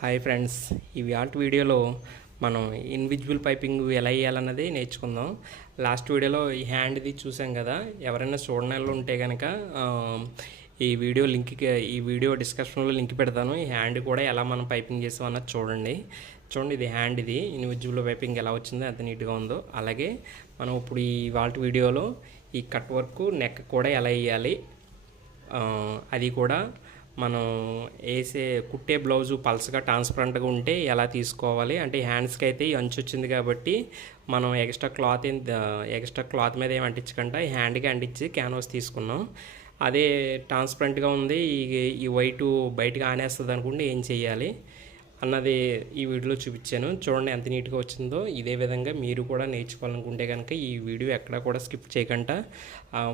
Hi friends ఈ Alt వీడియోలో మనం ఇన్విజిబుల్ పైపింగ్ ఎలా వేయాలన్నది నేర్చుకుందాం. లాస్ట్ వీడియోలో ఈ హ్యాండ్ది చూసాం కదా ఎవరైనా చూడని ఉంటే కనుక ఈ వీడియో లింక్కి ఈ వీడియో డిస్క్రిప్షన్లో లింక్ పెడతాను. ఈ హ్యాండ్ కూడా ఎలా మనం పైపింగ్ చేసాం అన్నది చూడండి. చూడండి ఇది హ్యాండ్ ఇది ఇన్విజిబుల్ పైపింగ్ ఎలా వచ్చిందో ఎంత నీట్గా ఉందో. అలాగే మనం ఇప్పుడు ఈ వాల్ట్ వీడియోలో ఈ కట్ వర్క్ నెక్ కూడా ఎలా వేయాలి అది కూడా మనం వేసే కుట్టే బ్లౌజు పల్సగా ట్రాన్స్పరెంట్గా ఉంటే ఎలా తీసుకోవాలి? అంటే హ్యాండ్స్కి అయితే ఈ అంచు వచ్చింది కాబట్టి మనం ఎక్స్ట్రా క్లాత్ ఎక్స్ట్రా క్లాత్ మీద ఏమి అంటించకుండా హ్యాండ్కి అంటించి క్యాన్వాస్ తీసుకున్నాం. అదే ట్రాన్స్పరెంట్గా ఉంది. ఈ ఈ వైట్ బయటకు ఆనేస్తుంది అనుకుంటే ఏం చేయాలి అన్నది ఈ వీడియోలో చూపించాను. చూడండి ఎంత నీట్గా వచ్చిందో. ఇదే విధంగా మీరు కూడా నేర్చుకోవాలనుకుంటే కనుక ఈ వీడియో ఎక్కడా కూడా స్కిప్ చేయకుండా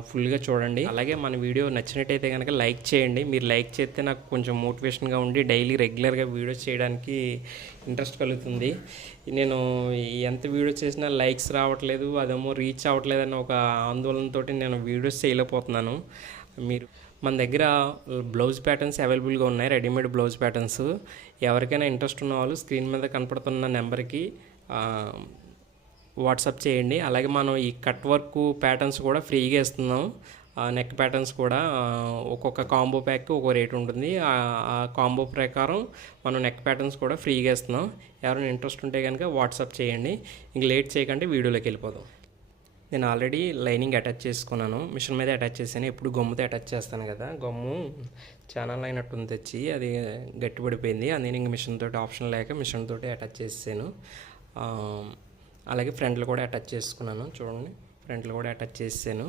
ఫుల్గా చూడండి. అలాగే మన వీడియో నచ్చినట్టయితే కనుక లైక్ చేయండి. మీరు లైక్ చేస్తే నాకు కొంచెం మోటివేషన్గా ఉండి డైలీ రెగ్యులర్గా వీడియోస్ చేయడానికి ఇంట్రెస్ట్ కలుగుతుంది. నేను ఎంత వీడియో చేసినా లైక్స్ రావట్లేదు. అదేమో రీచ్ అవ్వట్లేదు అన్న ఒక ఆందోళనతో నేను వీడియోస్ చేయలేకపోతున్నాను. మీరు మన దగ్గర బ్లౌజ్ ప్యాటర్న్స్ అవైలబుల్గా ఉన్నాయి. Readymade blouse patterns. ఎవరికైనా ఇంట్రెస్ట్ ఉన్న వాళ్ళు స్క్రీన్ మీద కనపడుతున్న నెంబర్కి వాట్సాప్ చేయండి. అలాగే మనం ఈ కట్ వర్క్ ప్యాటర్న్స్ కూడా ఫ్రీగా ఇస్తున్నాం. నెక్ ప్యాటర్న్స్ కూడా ఒక్కొక్క కాంబో ప్యాక్ ఒక్కో రేట్ ఉంటుంది. ఆ కాంబో ప్రకారం మనం నెక్ ప్యాటర్న్స్ కూడా ఫ్రీగా ఇస్తున్నాం. ఎవరైనా ఇంట్రెస్ట్ ఉంటే కనుక వాట్సాప్ చేయండి. ఇంక లేట్ చేయకంటే వీడియోలోకి వెళ్ళిపోదాం. నేను ఆల్రెడీ లైనింగ్ అటాచ్ చేసుకున్నాను. మిషన్ మీద అటాచ్ చేశాను. ఎప్పుడు గమ్ముతో అటాచ్ చేస్తాను కదా. గమ్ము చానల్ అయినట్టు ఉంది తెచ్చి అది గట్టిపడిపోయింది. అందుకని ఇంక మిషన్ తోటి ఆప్షన్ లేక మిషన్ తోటి అటాచ్ చేసాను అలాగే ఫ్రంట్లు కూడా అటాచ్ చేసుకున్నాను. చూడండి ఫ్రంట్లు కూడా అటాచ్ చేసాను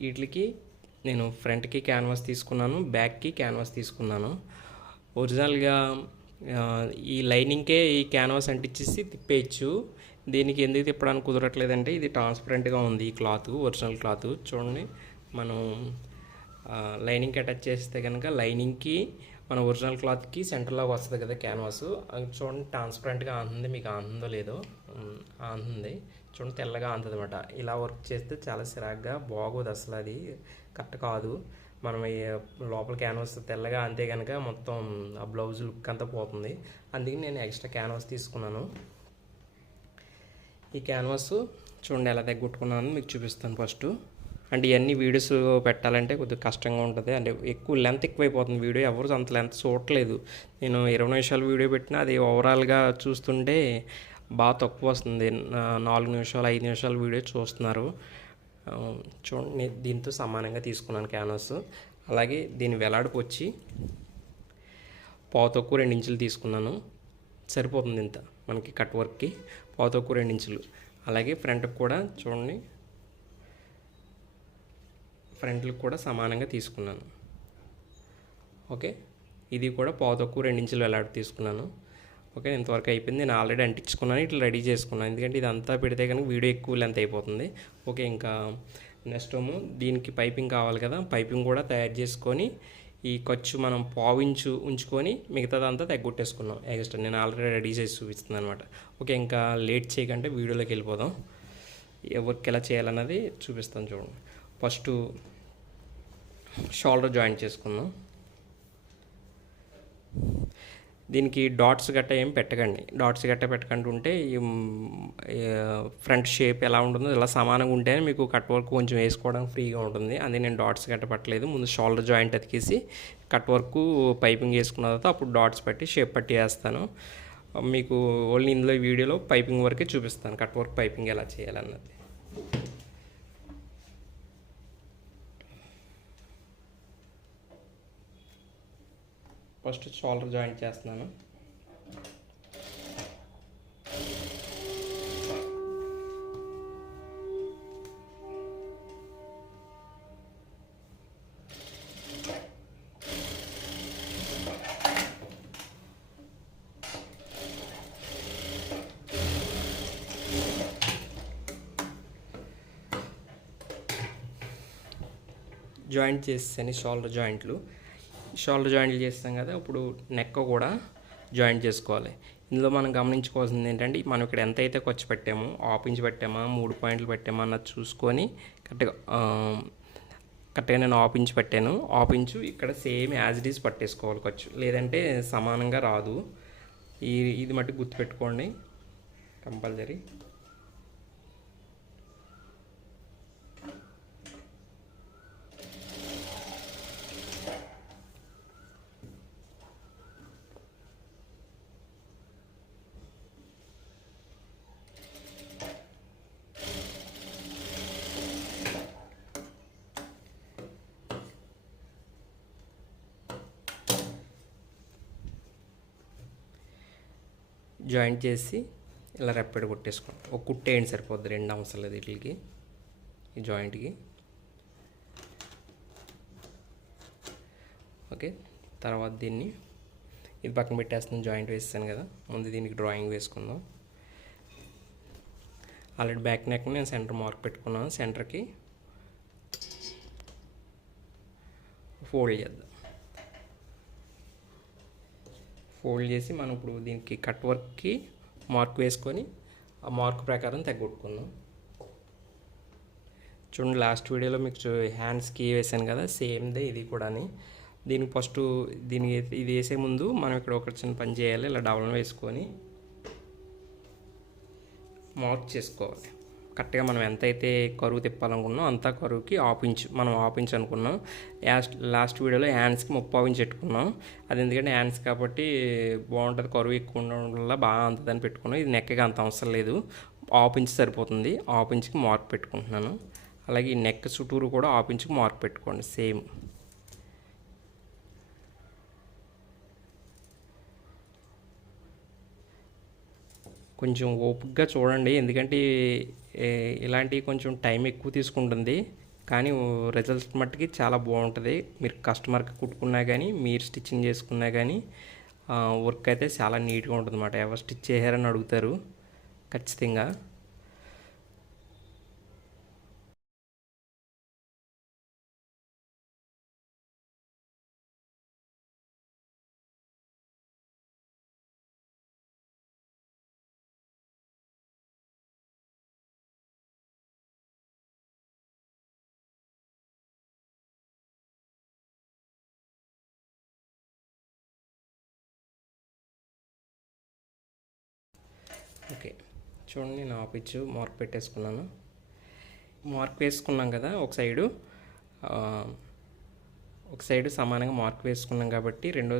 వీటికి నేను ఫ్రంట్కి క్యాన్వాస్ తీసుకున్నాను. బ్యాక్కి క్యాన్వాస్ తీసుకున్నాను. ఒరిజినల్గా ఈ లైనింగ్కే ఈ క్యాన్వాస్ అంటించేసి తిప్పేయచ్చు. దీనికి ఎందుకు తిప్పడానికి కుదరట్లేదంటే ఇది ట్రాన్స్పరెంట్గా ఉంది ఈ క్లాత్ ఒరిజినల్ క్లాత్. చూడండి మనం లైనింగ్కి అటాచ్ చేస్తే కనుక లైనింగ్కి మన ఒరిజినల్ క్లాత్కి సెంటర్లోకి వస్తుంది కదా క్యాన్వాస్. చూడండి ట్రాన్స్పరెంట్గా ఆంతుంది మీకు ఆంతుందో లేదో. ఉమ్, ఆంతుంది. చూడండి తెల్లగా ఆంతుంది అనమాట ఇలా వర్క్ చేస్తే చాలా సిరాగ్గా బాగోదు అసలు అది. కరెక్ట్ కాదు. మనం లోపల క్యాన్వాస్ తెల్లగా అంతే కనుక మొత్తం ఆ బ్లౌజ్ లుక్ అంతా పోతుంది. అందుకని నేను ఎక్స్ట్రా క్యాన్వాస్ తీసుకున్నాను. ఈ క్యాన్వాస్ చూడండి ఎలా తగ్గొట్టుకున్నాను మీకు చూపిస్తాను ఫస్ట్ అంటే ఇవన్నీ వీడియోస్ పెట్టాలంటే కొద్దిగా కష్టంగా ఉంటుంది. అంటే ఎక్కువ లెంత్ ఎక్కువైపోతుంది వీడియో ఎవరు అంత లెంత్ చూడట్లేదు. నేను ఇరవై నిమిషాలు వీడియో పెట్టినా అది ఓవరాల్గా చూస్తుంటే బాగా తక్కువ వస్తుంది. నాలుగు నిమిషాలు ఐదు నిమిషాలు వీడియో చూస్తున్నారు. చూడండి నేను దీంతో సమానంగా తీసుకున్నాను క్యాన్వాస్ అలాగే దీని వెలాడుపు వచ్చి పావు తక్కువ రెండు ఇంచులు తీసుకున్నాను. సరిపోతుంది ఇంత మనకి కట్ వర్క్కి పావు రెండు ఇంచులు అలాగే ఫ్రంట్కి కూడా చూడండి. ఫ్రంట్కి కూడా సమానంగా తీసుకున్నాను. ఓకే? ఇది కూడా పావు తక్కువ రెండు ఇంచులు వెలాడు తీసుకున్నాను. ఓకే? ఇంతవరకు అయిపోయింది. నేను ఆల్రెడీ అంటించుకున్నాను. ఇట్లా రెడీ చేసుకున్నాను. ఎందుకంటే ఇదంతా పెడితే కనుక వీడియో ఎక్కువ లెంత్ అయిపోతుంది. ఓకే? ఇంకా నెక్స్ట్ ఏమో దీనికి పైపింగ్ కావాలి కదా. పైపింగ్ కూడా తయారు చేసుకొని ఈ ఖర్చు మనం పావించు ఉంచుకొని మిగతాదంతా తగ్గొట్టేసుకున్నాం. ఎక్స్ట్రా నేను ఆల్రెడీ రెడీ చేసి చూపిస్తున్నాను అనమాట ఓకే ఇంకా లేట్ చేయకంటే వీడియోలోకి వెళ్ళిపోదాం. ఎవరికి ఎలా చేయాలన్నది చూపిస్తాను చూడండి. ఫస్ట్ షోల్డర్ జాయింట్ చేసుకుందాం. దీనికి డాట్స్ గట్ట ఏం పెట్టకండి. డాట్స్ గట్ట పెట్టకుండా ఉంటే ఈ ఫ్రంట్ షేప్ ఎలా ఉంటుందో ఇలా సమానంగా ఉంటేనే మీకు కట్ వర్క్ కొంచెం వేసుకోవడానికి ఫ్రీగా ఉంటుంది. అందుకే నేను డాట్స్ గట్ట పెట్టలేదు. ముందు షోల్డర్ జాయింట్ అతికేసి కట్ వర్క్ పైపింగ్ వేసుకున్న తర్వాత అప్పుడు డాట్స్ పెట్టి షేప్ పట్టి వేస్తాను. మీకు ఓన్లీ ఇందులో వీడియోలో పైపింగ్ వరకే చూపిస్తాను. కట్ వర్క్ పైపింగ్ ఎలా చేయాలన్నది. ఫస్ట్ షోల్డర్ జాయింట్ చేస్తున్నాను. జాయింట్ చేసేసాను షోల్డర్ జాయింట్లు. షోల్డర్ జాయింట్లు చేస్తాం కదా ఇప్పుడు నెక్ కూడా జాయింట్ చేసుకోవాలి. ఇందులో మనం గమనించుకోవాల్సింది ఏంటంటే మనం ఇక్కడ ఎంత అయితే ఖర్చు పెట్టామో హాఫ్ ఇంచ్ పెట్టామా మూడు పాయింట్లు పెట్టామా అన్నది చూసుకొని కరెక్ట్గా కరెక్ట్గా నేను హాఫ్ ఇంచ్ పెట్టాను. హాఫ్ ఇంచు ఇక్కడ సేమ్ యాజ్ ఇట్ ఈస్ పట్టేసుకోవాలి ఖర్చు. లేదంటే సమానంగా రాదు. ఈ ఇది మట్టి గుర్తుపెట్టుకోండి. కంపల్సరీ. జాయింట్ చేసి ఇలా రెప్పెడు కొట్టేసుకోండి ఒక కుట్టేయండి సరిపోద్ది రెండు అవసరం లేదు వీటికి ఈ జాయింట్కి ఓకే తర్వాత దీన్ని ఇది పక్కన పెట్టేస్తున్నాను జాయింట్ వేస్తాను కదా. ముందు దీనికి డ్రాయింగ్ వేసుకుందాం. ఆల్రెడీ బ్యాక్ నెక్ నేను సెంటర్ మార్క్ పెట్టుకున్నాను. సెంటర్కి ఫోల్డ్ చేద్దాం. ఫోల్డ్ చేసి మనం ఇప్పుడు దీనికి కట్ వర్క్కి మార్క్ వేసుకొని ఆ మార్క్ ప్రకారం తగ్గొట్టుకుందాం చూడండి లాస్ట్ వీడియోలో మీకు చూ హ్యాండ్స్కి వేసాను కదా సేమ్దే ఇది కూడాని. దీనికి ఫస్ట్ దీనికి ఇది వేసే ముందు మనం ఇక్కడ ఒక చిన్న పని చేయాలి ఇలా డబల్ వేసుకొని మార్క్ చేసుకోవాలి. కరెక్ట్గా మనం ఎంతైతే కరువు తిప్పాలనుకున్నాం అంతా కరువుకి హాఫ్ ఇంచ్ మనం హాఫ్ ఇంచ్ అనుకున్నాం లాస్ట్ లాస్ట్ వీడియోలో హ్యాండ్స్కి ముప్పావు ఇంచ్ పెట్టుకున్నాం. అది ఎందుకంటే హ్యాండ్స్ కాబట్టి బాగుంటుంది కరువు ఎక్కువ ఉండడం వల్ల బాగా అంతదని పెట్టుకున్నాం. ఇది నెక్కి అంత అవసరం లేదు. హాఫ్ ఇంచ్ సరిపోతుంది. హాఫ్ ఇంచ్కి మార్క్ పెట్టుకుంటున్నాను. అలాగే ఈ నెక్ చుట్టూరు కూడా హాఫ్ ఇంచ్కి మార్క్ పెట్టుకోండి. సేమ్. కొంచెం ఓపికగా చూడండి. ఎందుకంటే ఇలాంటివి కొంచెం టైం ఎక్కువ తీసుకుంటుంది. కానీ రిజల్ట్ మట్టుకి చాలా బాగుంటుంది. మీరు కస్టమర్కి కుట్టుకున్నా కానీ మీరు స్టిచ్చింగ్ చేసుకున్నా కానీ వర్క్ అయితే చాలా నీట్గా ఉంటుంది అన్నమాట ఎవరు స్టిచ్ చేశారని అడుగుతారు. ఖచ్చితంగా. చూడండి నేను ఆపిచ్చు మార్క్ పెట్టేసుకున్నాను. మార్క్ వేసుకున్నాం కదా ఒక సైడు. ఒక సైడు సమానంగా మార్క్ వేసుకున్నాం కాబట్టి రెండో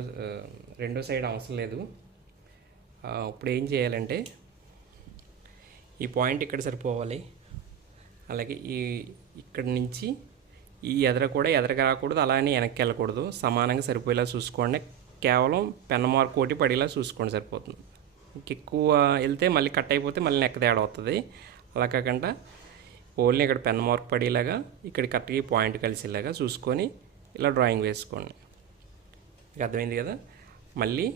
రెండో సైడ్ అవసరం లేదు. ఇప్పుడు ఏం చేయాలంటే ఈ పాయింట్ ఇక్కడ సరిపోవాలి. అలాగే ఈ ఇక్కడ నుంచి ఈ ఎదర కూడా ఎదరకు రాకూడదు అలానే వెనక్కి వెళ్ళకూడదు. సమానంగా సరిపోయేలా చూసుకోండి. కేవలం పెన్ మార్క్ ఒకటి పడేలా చూసుకోండి సరిపోతుంది. ఎక్కువ వెళ్తే మళ్ళీ కట్ అయిపోతే మళ్ళీ నెక్క తేడా అవుతుంది అలా కాకుండా ఓన్లీ ఇక్కడ పెన్ మార్క్ పడేలాగా ఇక్కడ కరెక్ట్గా పాయింట్ కలిసేలాగా చూసుకొని ఇలా డ్రాయింగ్ వేసుకోండి. మీకు అర్థమైంది కదా? మళ్ళీ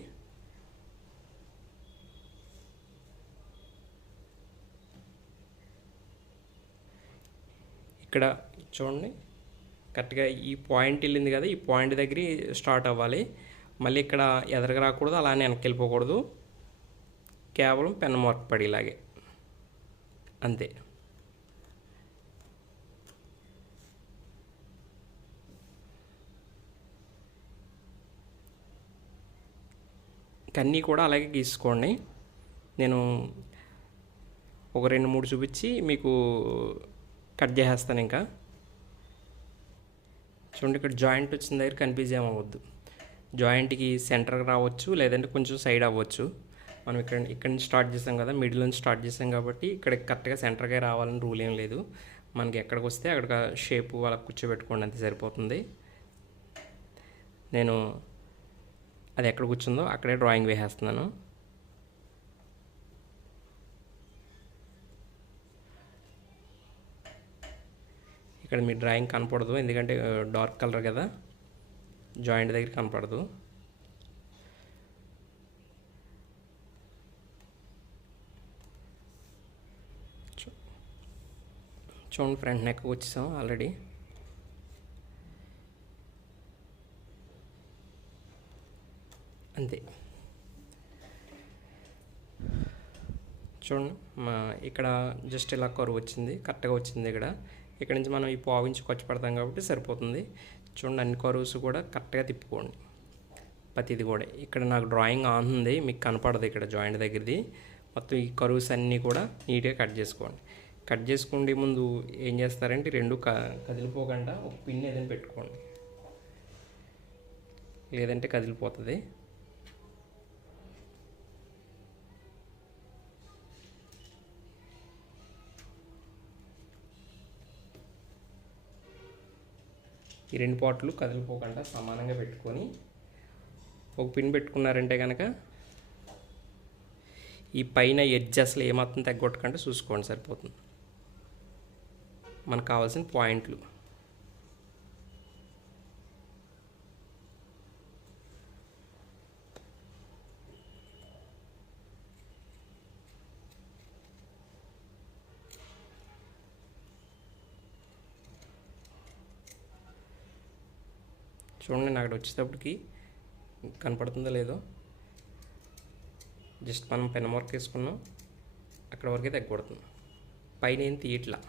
ఇక్కడ చూడండి. కరెక్ట్గా ఈ పాయింట్ వెళ్ళింది కదా? ఈ పాయింట్ దగ్గర స్టార్ట్ అవ్వాలి. మళ్ళీ ఇక్కడ ఎదరగా రాకూడదు అలానే వెనక్కి వెళ్ళిపోకూడదు. కేవలం పెన్ మార్క్ పడేలాగే. అంతే. కన్నీ కూడా అలాగే గీసుకోండి. నేను ఒక రెండు మూడు చూపించి మీకు కట్ చేసేస్తాను ఇంకా. చూడండి ఇక్కడ జాయింట్ వచ్చిన దగ్గర కన్ఫ్యూజ్ ఏమవ్వద్దు. జాయింట్కి సెంటర్కి రావచ్చు లేదంటే కొంచెం సైడ్ అవ్వచ్చు. మనం ఇక్కడ ఇక్కడ నుంచి స్టార్ట్ చేసాం కదా మిడిల్ నుంచి స్టార్ట్ చేసాం కాబట్టి ఇక్కడ కరెక్ట్గా సెంటర్కే రావాలని రూల్ ఏం లేదు. మనకి ఎక్కడికి వస్తే అక్కడ షేప్ అలా కూర్చోబెట్టుకోండి అంతే సరిపోతుంది. నేను అది ఎక్కడ కూర్చుందో అక్కడే డ్రాయింగ్ వేసేస్తున్నాను. ఇక్కడ మీ డ్రాయింగ్ కనపడదు ఎందుకంటే uh, డార్క్ కలర్ కదా. జాయింట్ దగ్గర కనపడదు. చూడండి ఫ్రంట్ నెక్ వచ్చేసాం ఆల్రెడీ. అంతే. చూడండి మా ఇక్కడ జస్ట్ ఇలా కరువు వచ్చింది కరెక్ట్గా వచ్చింది ఇక్కడ. ఇక్కడ నుంచి మనం ఈ పావించి ఖర్చు పెడతాం కాబట్టి సరిపోతుంది. చూడండి అన్ని కరువుస్ కూడా కరెక్ట్గా తిప్పుకోండి. ప్రతిది కూడా. ఇక్కడ నాకు డ్రాయింగ్ ఆన్ ఉంది మీకు కనపడదు ఇక్కడ జాయింట్ దగ్గరది. మొత్తం ఈ కరువుస్ అన్నీ కూడా నీట్గా కట్ చేసుకోండి. కట్ చేసుకోండి ముందు ఏం చేస్తారంటే రెండు క కదిలిపోకుండా ఒక పిన్ ఏదైనా పెట్టుకోండి. లేదంటే కదిలిపోతుంది. ఈ రెండు పాట్లు కదిలిపోకుండా సమానంగా పెట్టుకొని ఒక పిన్ పెట్టుకున్నారంటే కనుక ఈ పైన ఎడ్జ్ అసలు ఏమాత్రం తగ్గొట్టకుండా చూసుకోండి సరిపోతుంది. మనకు కావాల్సిన పాయింట్లు. చూడండి నాకు అక్కడ వచ్చేటప్పటికి కనపడుతుందో లేదో. జస్ట్ మనం పెన్ మార్క్ వేసుకున్నాం అక్కడ వరకే ఎగ్గొడుతుంది పైన ఏం తీయట్లా.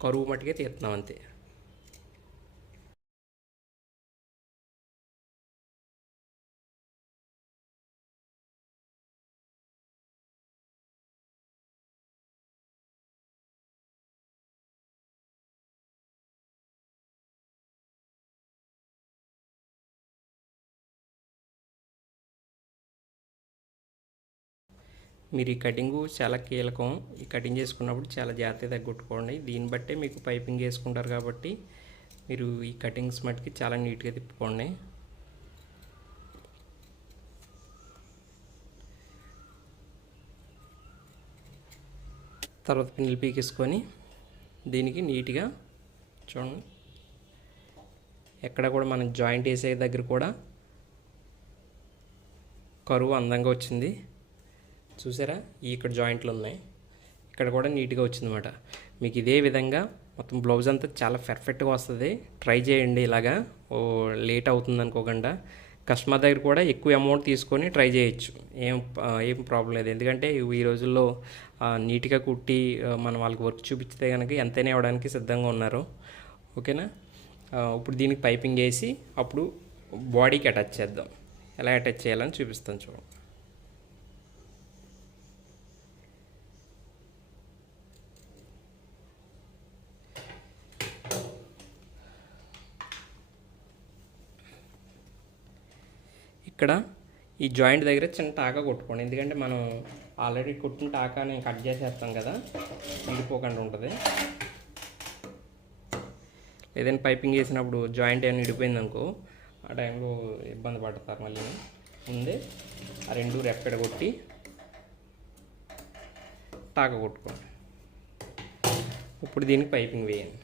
కరువు మట్టుకే తీస్తున్నాం అంతే మీరు ఈ కటింగు చాలా కీలకం. ఈ కటింగ్ చేసుకున్నప్పుడు చాలా జాగ్రత్తగా తగ్గొట్టుకోండి దీన్ని బట్టే మీకు పైపింగ్ వేసుకుంటారు కాబట్టి మీరు ఈ కటింగ్స్ మట్టుకి చాలా నీట్గా తిప్పుకోండి. తర్వాత పిన్నులు పీకేసుకొని దీనికి నీట్గా చూడండి. ఎక్కడ కూడా మనం జాయింట్ వేసే దగ్గర కూడా కరువు అందంగా వచ్చింది. చూసారా? ఈ ఇక్కడ జాయింట్లు ఉన్నాయి. ఇక్కడ కూడా నీట్గా వచ్చిందన్నమాట. మీకు ఇదే విధంగా మొత్తం బ్లౌజ్ అంతా చాలా పర్ఫెక్ట్గా వస్తుంది. ట్రై చేయండి ఇలాగా. ఓ లేట్ అవుతుంది అనుకోకుండా. కస్టమర్ దగ్గర కూడా ఎక్కువ అమౌంట్ తీసుకొని ట్రై చేయొచ్చు. ఏం ఏం ప్రాబ్లం లేదు. ఎందుకంటే ఈ రోజుల్లో నీట్గా కుట్టి మనం వాళ్ళకి వర్క్ చూపిస్తే కనుక ఎంతైనా ఇవ్వడానికి సిద్ధంగా ఉన్నారు. ఓకేనా? ఇప్పుడు దీనికి పైపింగ్ వేసి అప్పుడు బాడీకి అటాచ్ చేద్దాం. ఎలా అటాచ్ చేయాలని చూపిస్తాను చూడండి ఇక్కడ ఈ జాయింట్ దగ్గర చిన్న టాకా కొట్టుకోండి. ఎందుకంటే మనం ఆల్రెడీ కొట్టిన టాకా నేను కట్ చేసేస్తాం కదా ఇడిపోకుండా ఉంటుంది. లేదంటే పైపింగ్ చేసినప్పుడు జాయింట్ ఏమైనా ఇడిపోయింది అనుకో ఆ టైంలో ఇబ్బంది పడతారు మళ్ళీ. ముందే ఆ రెండు రెప్పెడ కొట్టి టాకా కొట్టుకోండి. ఇప్పుడు దీనికి పైపింగ్ వేయండి.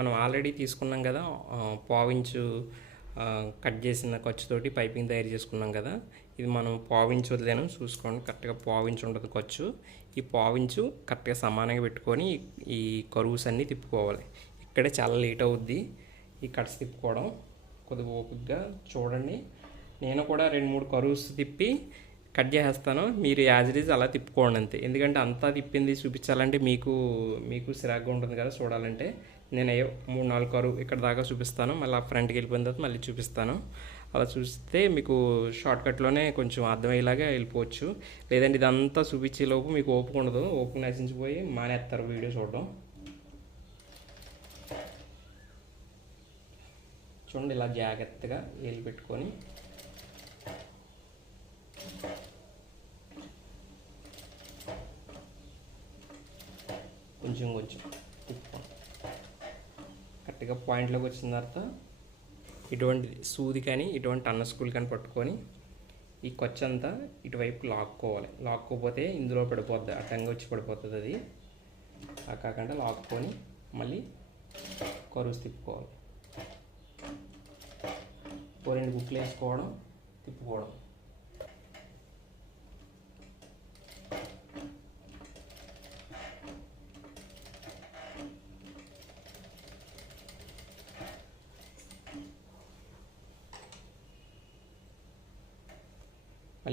మనం ఆల్రెడీ తీసుకున్నాం కదా పావించు కట్ చేసిన ఖర్చుతోటి పైపింగ్ తయారు చేసుకున్నాం కదా. ఇది మనం పావించు వదిలేను. చూసుకోండి కరెక్ట్గా పావించు ఉండదు ఖర్చు. ఈ పావించు కరెక్ట్గా సమానంగా పెట్టుకొని ఈ కరువుస్ అన్నీ తిప్పుకోవాలి. ఇక్కడే చాలా లేట్ అవుద్ది ఈ కట్స్ తిప్పుకోవడం. కొద్దిగా ఓపికగా చూడండి. నేను కూడా రెండు మూడు కరువుస్ తిప్పి కట్ చేసేస్తాను. మీరు యాజ్ ఇట్ ఈజ్ అలా తిప్పుకోండి అంతే. ఎందుకంటే అంతా తిప్పింది చూపించాలంటే మీకు మీకు సిరాగ్గా ఉంటుంది కదా చూడాలంటే. నేను అయ్యో మూడు నాలుగు కారు ఇక్కడ దాకా చూపిస్తాను. మళ్ళీ ఫ్రంట్కి వెళ్ళిపోయిన తర్వాత మళ్ళీ చూపిస్తాను. అలా చూస్తే మీకు షార్ట్కట్లోనే కొంచెం అర్థమయ్యేలాగా వెళ్ళిపోవచ్చు. లేదంటే ఇదంతా చూపించే లోపు మీకు ఓపిక ఉండదు. ఓపిక నశించిపోయి మానేస్తారు వీడియో చూడడం. చూడండి ఇలా జాగ్రత్తగా వేలు పెట్టుకొని. కొంచెం కొంచెం. కరెక్ట్గా పాయింట్లోకి వచ్చిన తర్వాత ఇటువంటి సూది కానీ ఇటువంటి అన్న స్కూల్ కానీ పట్టుకొని ఈ కొచ్చంతా ఇటువైపు లాక్కోవాలి. లాక్కోపోతే ఇందులో పడిపోద్ది అడ్డంగా వచ్చి పడిపోతుంది అది. అలా కాకుండా లాక్కొని మళ్ళీ కరువు తిప్పుకోవాలి. ఓ రెండు బుక్లు వేసుకోవడం తిప్పుకోవడం.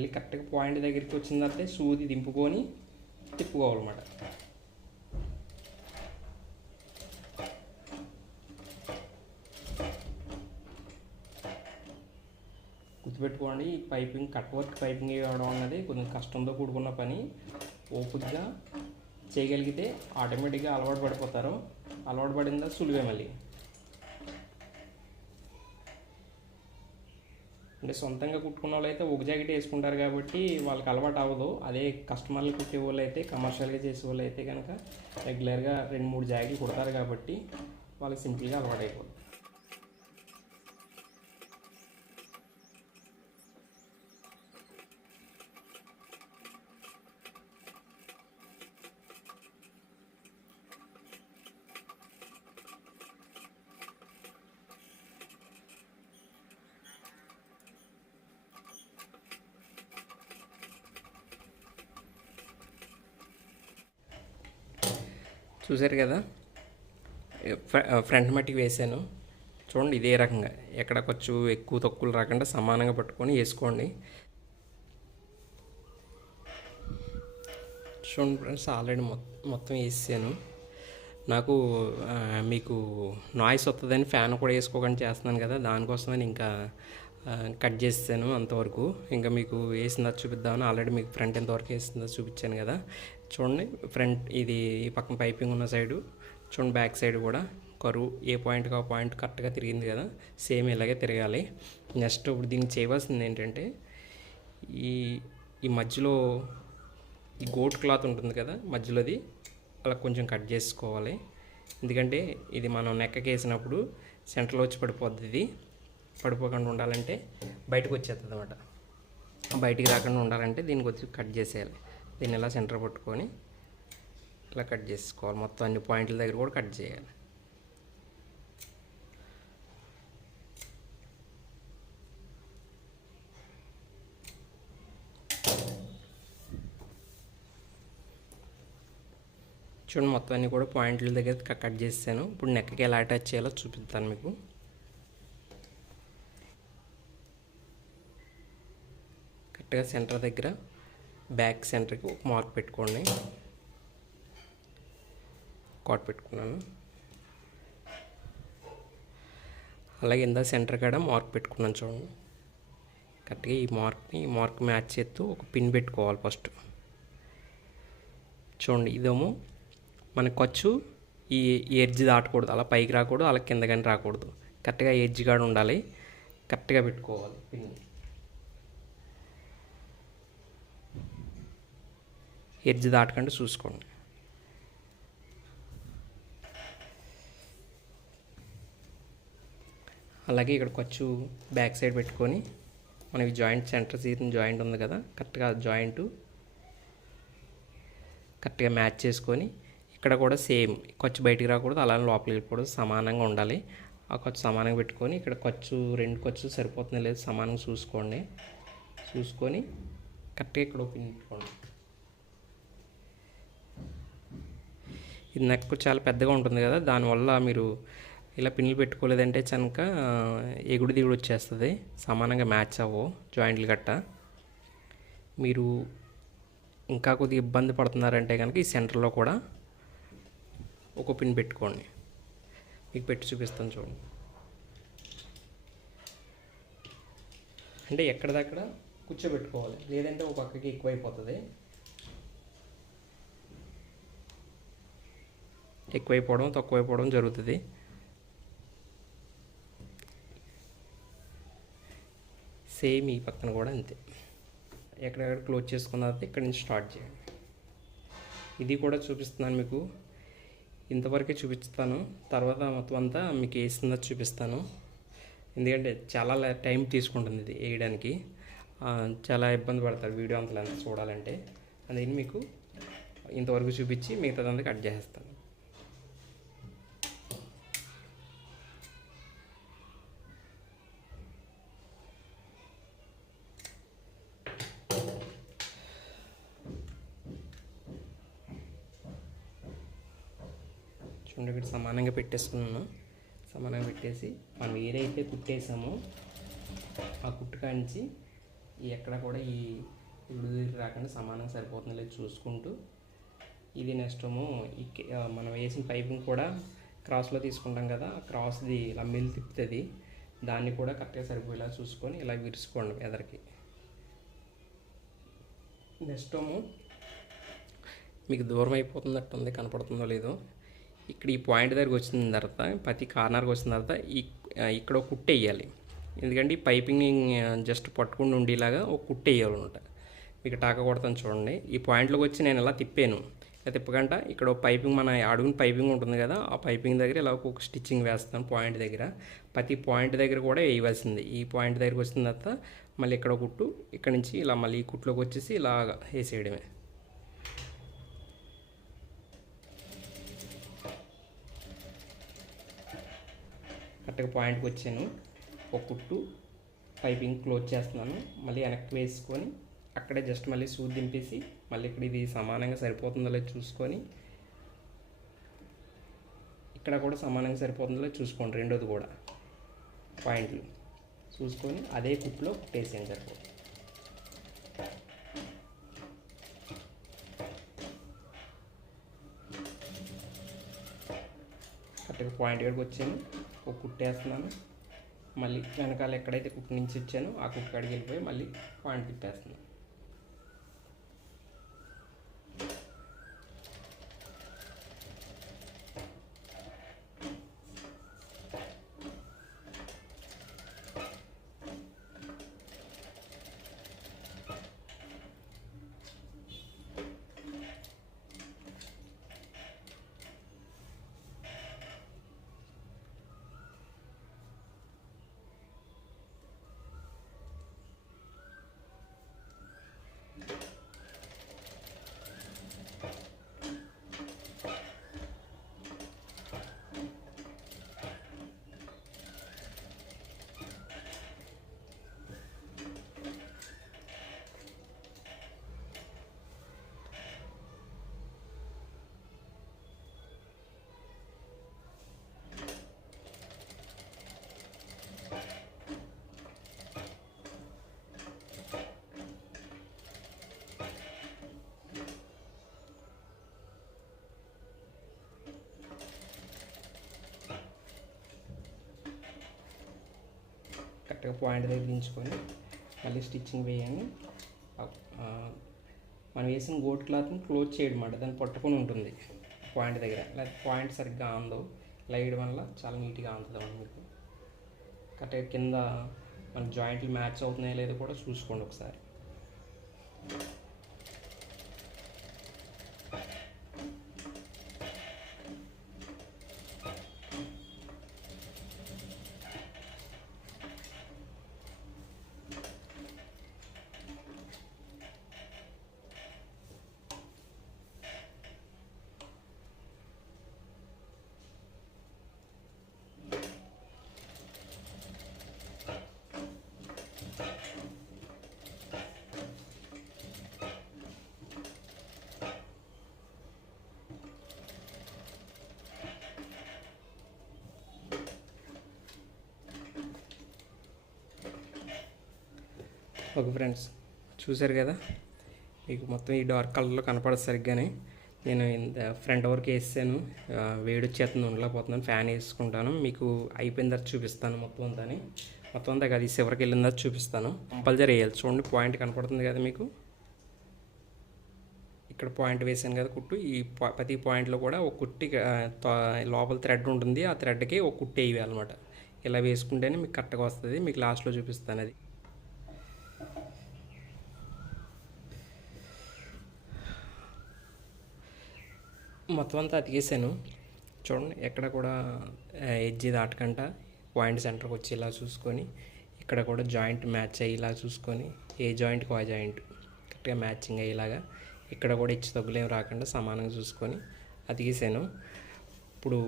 మళ్ళీ కరెక్ట్గా పాయింట్ దగ్గరికి వచ్చిన తర్వాత సూది దింపుకొని తిప్పుకోవాలన్నమాట. గుర్తుపెట్టుకోండి ఈ పైపింగ్ కట్ వర్క్ పైపింగ్ వేయడం అన్నది కొంచెం కష్టంతో కూడుకున్న పని. ఓపిక్గా చేయగలిగితే ఆటోమేటిక్గా అలవాటు పడిపోతారు. అలవాటు పడిందా సులువే మళ్ళీ. అంటే సొంతంగా కుట్టుకున్న వాళ్ళు అయితే ఒక జాకెట్ వేసుకుంటారు కాబట్టి వాళ్ళకి అలవాటు అవ్వదు. అదే కస్టమర్లు కుట్టే వాళ్ళు అయితే కమర్షియల్గా చేసే వాళ్ళు అయితే కనుక రెగ్యులర్గా రెండు మూడు జాకెట్లు కుడతారు కాబట్టి వాళ్ళకి సింపుల్గా అలవాటు అయిపోతుంది చూసారు కదా? ఫ్రంట్ మట్టికి వేసాను. చూడండి ఇదే రకంగా. ఎక్కడ కొంచెం ఎక్కువ తక్కువలు రాకుండా సమానంగా పట్టుకొని వేసుకోండి. చూడండి ఫ్రెండ్స్ ఆల్రెడీ మొత్తం వేసాను. నాకు మీకు నాయిస్ వస్తుందని ఫ్యాన్ కూడా వేసుకోకుండా చేస్తున్నాను కదా దానికోసమని ఇంకా కట్ చేస్తాను అంతవరకు. ఇంకా మీకు వేసిందో చూపిద్దామని ఆల్రెడీ మీకు ఫ్రంట్ ఎంతవరకు వేసిందో చూపించాను కదా. చూడండి ఫ్రంట్ ఇది ఈ పక్కన పైపింగ్ ఉన్న సైడు చూడండి బ్యాక్ సైడ్ కూడా కరువు. ఏ పాయింట్కి ఆ పాయింట్ కరెక్ట్గా తిరిగింది కదా. సేమ్ ఇలాగే తిరగాలి. నెక్స్ట్ ఇప్పుడు దీనికి చేయవలసింది ఏంటంటే ఈ ఈ మధ్యలో ఈ గోట్ క్లాత్ ఉంటుంది కదా మధ్యలోది అలా కొంచెం కట్ చేసుకోవాలి. ఎందుకంటే ఇది మనం నెక్కకి వేసినప్పుడు సెంటర్లో వచ్చి పడిపోద్ది ఇది. పడిపోకుండా ఉండాలంటే బయటకు వచ్చేస్తుంది అనమాట బయటికి రాకుండా ఉండాలంటే దీనికి వచ్చి కట్ చేసేయాలి. దీన్ని ఇలా సెంటర్ పట్టుకొని ఇలా కట్ చేసుకోవాలి. మొత్తం అన్ని పాయింట్ల దగ్గర కూడా కట్ చేయాలి. చూడండి మొత్తం అన్నీ కూడా పాయింట్ల దగ్గర కట్ చేసాను ఇప్పుడు నెక్కకి ఎలా అటాచ్ చేయాలో చూపిస్తాను మీకు. కరెక్ట్గా సెంటర్ దగ్గర బ్యాక్ సెంటర్కి ఒక మార్క్ పెట్టుకోండి. కాట్ పెట్టుకున్నాను. అలాగే ఇందా సెంటర్ కాడ మార్క్ పెట్టుకున్నాను చూడండి. కరెక్ట్గా ఈ మార్క్ని ఈ మార్క్ మ్యాచ్ చేస్తూ ఒక పిన్ పెట్టుకోవాలి ఫస్ట్. చూడండి ఇదేమో మన ఖర్చు ఈ ఎడ్జ్ దాటకూడదు. అలా పైకి రాకూడదు అలా కింద కానీ రాకూడదు. కరెక్ట్గా ఎడ్జ్ కాడ ఉండాలి. కరెక్ట్గా పెట్టుకోవాలి పిన్. ఎడ్జ్ దాటకుండా చూసుకోండి. అలాగే ఇక్కడ ఖర్చు బ్యాక్ సైడ్ పెట్టుకొని మనకి జాయింట్ సెంటర్ సీట్ జాయింట్ ఉంది కదా కరెక్ట్గా జాయింట్ కరెక్ట్గా మ్యాచ్ చేసుకొని ఇక్కడ కూడా సేమ్ ఖర్చు బయటికి రాకూడదు అలానే లోపలికి వెళ్ళకూడదు సమానంగా ఉండాలి. ఆ ఖర్చు సమానంగా పెట్టుకొని ఇక్కడ ఖర్చు రెండు ఖర్చు సరిపోతుంది లేదు సమానంగా చూసుకోండి. చూసుకొని కరెక్ట్గా ఇక్కడ ఓపెన్ పెట్టుకోండి ఇది నెక్ చాలా పెద్దగా ఉంటుంది కదా దానివల్ల మీరు ఇలా పిన్నులు పెట్టుకోలేదంటే కనుక ఎగుడు దిగుడు వచ్చేస్తుంది. సమానంగా మ్యాచ్ అవ్వవు జాయింట్లు గట్ట. మీరు ఇంకా కొద్దిగా ఇబ్బంది పడుతున్నారంటే కనుక ఈ సెంటర్లో కూడా ఒక పిన్ పెట్టుకోండి. మీకు పెట్టి చూపిస్తాను చూడండి. అంటే ఎక్కడిదక్కడ కూర్చోబెట్టుకోవాలి లేదంటే ఒక పక్కకి ఎక్కువైపోతుంది. ఎక్కువైపోవడం తక్కువైపోవడం జరుగుతుంది. సేమ్ ఈ పక్కన కూడా అంతే. ఎక్కడెక్కడ క్లోజ్ చేసుకున్న తర్వాత ఇక్కడ నుంచి స్టార్ట్ చేయండి. ఇది కూడా చూపిస్తున్నాను మీకు. ఇంతవరకే చూపిస్తాను. తర్వాత మొత్తం అంతా మీకు వేసిందా చూపిస్తాను. ఎందుకంటే చాలా టైం తీసుకుంటుంది ఇది వేయడానికి. చాలా ఇబ్బంది పడతారు వీడియో అంత చూడాలంటే. అందుకని మీకు ఇంతవరకు చూపించి మిగతాదంతా కట్ చేసేస్తాను చూడండి ఇక్కడ సమానంగా పెట్టేసుకున్నాను. సమానంగా పెట్టేసి మనం ఏదైతే కుట్టేసామో ఆ కుట్టుకాంచి ఎక్కడ కూడా ఈ విడుదల రాకుండా సమానంగా సరిపోతుంది లేదు చూసుకుంటూ ఇది నెక్స్ట్ ఏమో ఈ మనం వేసిన పైపింగ్ కూడా క్రాస్లో తీసుకుంటాం కదా ఆ క్రాస్ది ఇలా మిల్ తిప్పుతుంది. దాన్ని కూడా కరెక్ట్గా సరిపోయేలా చూసుకొని ఇలా విరుచుకోండి ఎదరికి నెక్స్ట్ ఏమో మీకు దూరం అయిపోతున్నట్టుంది కనపడుతుందో లేదో. ఇక్కడ ఈ పాయింట్ దగ్గరికి వచ్చిన తర్వాత ప్రతి కార్నర్కి వచ్చిన తర్వాత ఈ ఇక్కడ ఒక కుట్టు వేయాలి. ఎందుకంటే ఈ పైపింగ్ జస్ట్ పట్టుకుని ఉండేలాగా ఒక కుట్టు వేయాలన్నమాట మీకు టాక కొడతాను చూడండి. ఈ పాయింట్లోకి వచ్చి నేను ఇలా తిప్పాను. ఇలా తిప్పకుండా ఇక్కడ ఒక పైపింగ్ మన అడుగుని పైపింగ్ ఉంటుంది కదా ఆ పైపింగ్ దగ్గర ఇలా ఒక స్టిచ్చింగ్ వేస్తాను పాయింట్ దగ్గర. ప్రతి పాయింట్ దగ్గర కూడా వేయవలసింది. ఈ పాయింట్ దగ్గరికి వచ్చిన తర్వాత మళ్ళీ ఇక్కడ కుట్టు ఇక్కడ నుంచి ఇలా మళ్ళీ ఈ కుట్లోకి వచ్చేసి ఇలా వేసేయడమే. కరెక్ట్గా పాయింట్కి వచ్చాను. ఒక కుట్టు పైపింగ్ క్లోజ్ చేస్తున్నాను. మళ్ళీ వెనక్కి వేసుకొని అక్కడే జస్ట్ మళ్ళీ సూది దింపేసి మళ్ళీ ఇక్కడ ఇది సమానంగా సరిపోతుందో లేదో చూసుకొని ఇక్కడ కూడా సమానంగా సరిపోతుందో లేదో చూసుకోండి రెండోది కూడా పాయింట్లు. చూసుకొని అదే కుట్లో కుట్టేసేయండి సరిపోతుంది. కరెక్ట్గా పాయింట్ కాడికి వచ్చాను. ఒక కుట్టేస్తున్నాను మళ్ళీ వెనకాల ఎక్కడైతే కుట్టు నుంచి ఇచ్చానో ఆ కుట్టు కాడికి వెళ్ళిపోయి మళ్ళీ పాయింట్ తిప్పేస్తున్నాను కరెక్ట్గా పాయింట్ దగ్గర దించుకొని మళ్ళీ స్టిచ్చింగ్ వేయండి మనం వేసిన గోట్ క్లాత్ని క్లోజ్ చేయడం దాన్ని పట్టుకొని ఉంటుంది పాయింట్ దగ్గర. లేకపోతే పాయింట్ సరిగ్గా ఆందో ఇలా వేయడం వల్ల చాలా నీట్గా ఆంతుంది మీకు. కరెక్ట్గా కింద మన జాయింట్లు మ్యాచ్ అవుతున్నాయో లేదో కూడా చూసుకోండి ఒకసారి. ఓకే ఫ్రెండ్స్ చూశారు కదా? మీకు మొత్తం ఈ డార్క్ కలర్లో కనపడదు సరిగ్గానే. నేను ఇంత ఫ్రంట్ వరకు వేసాను వేడి వచ్చేస్తుంది ఉండలేకపోతున్నాను ఫ్యాన్ వేసుకుంటాను. మీకు అయిపోయిన తర్వాత చూపిస్తాను మొత్తం అంతా మొత్తం అంతా కదా ఈ చివరికి వెళ్ళిన తర్వాత చూపిస్తాను. కంపల్సరీ వేయాలి. చూడండి పాయింట్ కనపడుతుంది కదా మీకు? ఇక్కడ పాయింట్ వేసాను కదా కుట్టు. ఈ ప్రతి పాయింట్లో కూడా ఒక కుట్టి లోపల థ్రెడ్ ఉంటుంది. ఆ థ్రెడ్కి ఒక కుట్టి వేయాలన్నమాట. ఇలా వేసుకుంటేనే మీకు కరెక్ట్గా వస్తుంది. మీకు లాస్ట్లో చూపిస్తాను అది. మొత్తం అంతా అతికేసాను చూడండి ఎక్కడ కూడా ఎడ్జి దాటకుండా పాయింట్ సెంటర్కి వచ్చేలా చూసుకొని ఇక్కడ కూడా జాయింట్ మ్యాచ్ అయ్యేలా చూసుకొని ఏ జాయింట్కి ఆ జాయింట్. కరెక్ట్గా మ్యాచింగ్ అయ్యేలాగా ఇక్కడ కూడా ఇచ్చి తగ్గులేం రాకుండా సమానంగా చూసుకొని అతికేసాను ఇప్పుడు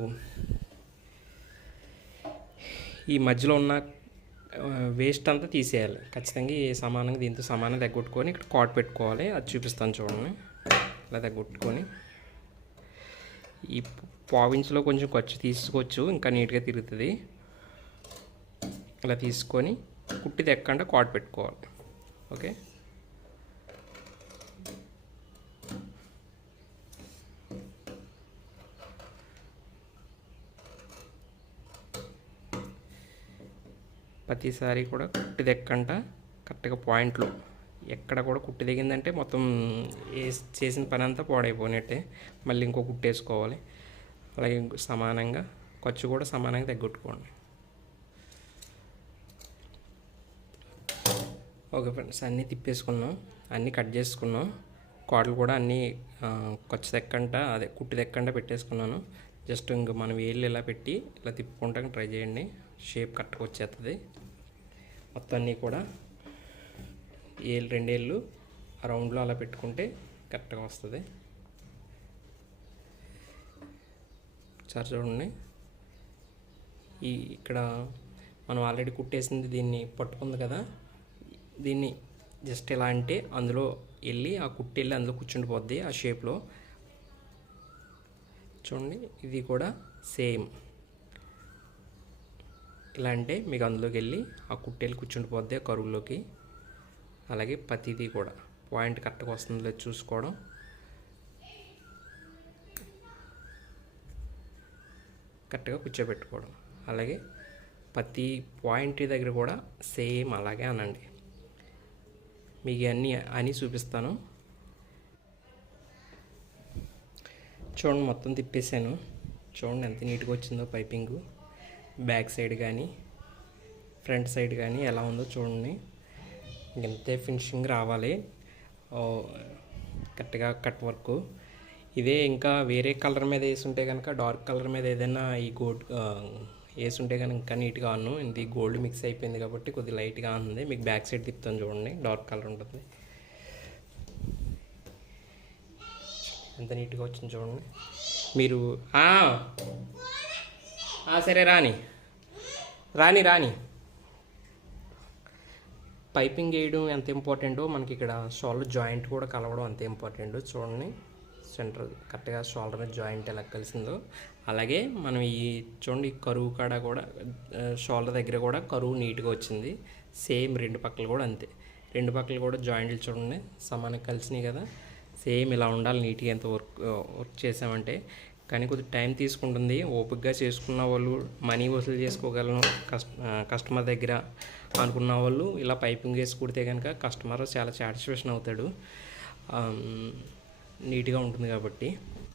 ఈ మధ్యలో ఉన్న వేస్ట్ అంతా తీసేయాలి. ఖచ్చితంగా ఏ సమానంగా దీంతో సమానంగా తగ్గొట్టుకొని ఇక్కడ కాట్ పెట్టుకోవాలి. అది చూపిస్తాను చూడండి. ఇలా తగ్గొట్టుకొని. ఈ పావించులో కొంచెం ఖర్చు తీసుకోవచ్చు ఇంకా నీట్గా తిరుగుతుంది. ఇలా తీసుకొని కుట్టి తెక్కకుండా కాట్ పెట్టుకోవాలి. ఓకే? ప్రతిసారి కూడా కుట్టి తెక్కంట కరెక్ట్గా పాయింట్లో. ఎక్కడ కూడా కుట్టి దిగిందంటే మొత్తం వేసి చేసిన పని అంతా పాడైపోయినట్టే. మళ్ళీ ఇంకో కుట్టు వేసుకోవాలి. అలాగే ఇంకో సమానంగా ఖర్చు కూడా సమానంగా తగ్గొట్టుకోండి. ఓకే ఫ్రెండ్స్ అన్నీ తిప్పేసుకున్నాం అన్నీ కట్ చేసుకున్నాం. కోడలు కూడా అన్నీ ఖర్చు తెక్కంట అదే కుట్టి తెక్కంట పెట్టేసుకున్నాను. జస్ట్ ఇంక మనం వేళ్ళు ఇలా పెట్టి ఇలా తిప్పుకుంటానికి ట్రై చేయండి. షేప్ కరెక్ట్గా వచ్చేస్తుంది మొత్తం అన్నీ కూడా ఏళ్ళు రెండేళ్ళు ఆ రౌండ్లో అలా పెట్టుకుంటే కరెక్ట్గా వస్తుంది. ఒకసారి చూడండి. ఈ ఇక్కడ మనం ఆల్రెడీ కుట్టేసింది దీన్ని పట్టుకుంది కదా. దీన్ని జస్ట్ ఎలా అంటే అందులో వెళ్ళి ఆ కుట్టి వెళ్ళి అందులో కూర్చుండిపోద్ది ఆ షేప్లో. చూడండి ఇది కూడా సేమ్. ఇలా అంటే మీకు అందులోకి వెళ్ళి ఆ కుట్టెళ్ళి కూర్చుండిపోద్ది ఆ కరువులోకి. అలాగే ప్రతిదీ కూడా. పాయింట్ కరెక్ట్గా వస్తుందో లేదో చూసుకోవడం. కరెక్ట్గా కూర్చోబెట్టుకోవడం. అలాగే ప్రతి పాయింట్ దగ్గర కూడా సేమ్ అలాగే అనండి. మీకు అన్నీ అని చూపిస్తాను. చూడండి మొత్తం తిప్పేశాను. చూడండి ఎంత నీట్గా వచ్చిందో పైపింగ్. బ్యాక్ సైడ్ కానీ ఫ్రంట్ సైడ్ కానీ ఎలా ఉందో చూడండి. ఇంతే ఫినిషింగ్ రావాలి. కరెక్ట్గా కట్ వర్క్ ఇదే ఇంకా వేరే కలర్ మీద వేసుంటే కనుక డార్క్ కలర్ మీద ఏదైనా ఈ గోల్డ్ వేసుంటే కనుక ఇంకా నీట్గా అన్ను ఇది గోల్డ్ మిక్స్ అయిపోయింది కాబట్టి కొద్దిగా లైట్గా ఉంది మీకు బ్యాక్ సైడ్ తిప్పుతాను చూడండి. డార్క్ కలర్ ఉంటుంది. ఎంత నీట్గా వచ్చింది చూడండి. మీరు సరే రాని. రాని రాని. పైపింగ్ వేయడం ఎంత ఇంపార్టెంటో మనకి ఇక్కడ షోల్డర్ జాయింట్ కూడా కలవడం అంత ఇంపార్టెంట్. చూడండి సెంటర్ కరెక్ట్గా షోల్డర్ జాయింట్ ఎలా కలిసిందో. అలాగే మనం ఈ చూడండి కరువు కాడ కూడా షోల్డర్ దగ్గర కూడా కరువు నీట్గా వచ్చింది. సేమ్ రెండు పక్కలు కూడా అంతే. రెండు పక్కలు కూడా జాయింట్లు చూడండి సమానంగా కలిసినాయి కదా. సేమ్ ఇలా ఉండాలి నీట్గా ఎంత వర్క్ వర్క్ చేసామంటే. కానీ కొద్దిగా టైం తీసుకుంటుంది. ఓపికగా చేసుకున్న వాళ్ళు మనీ వసూలు చేసుకోగలను. కస్టమర్ దగ్గర అనుకున్న వాళ్ళు ఇలా పైపింగ్ వేసి కుడితే కనుక కస్టమర్ చాలా సాటిస్ఫాక్షన్ అవుతాడు. నీట్గా ఉంటుంది కాబట్టి.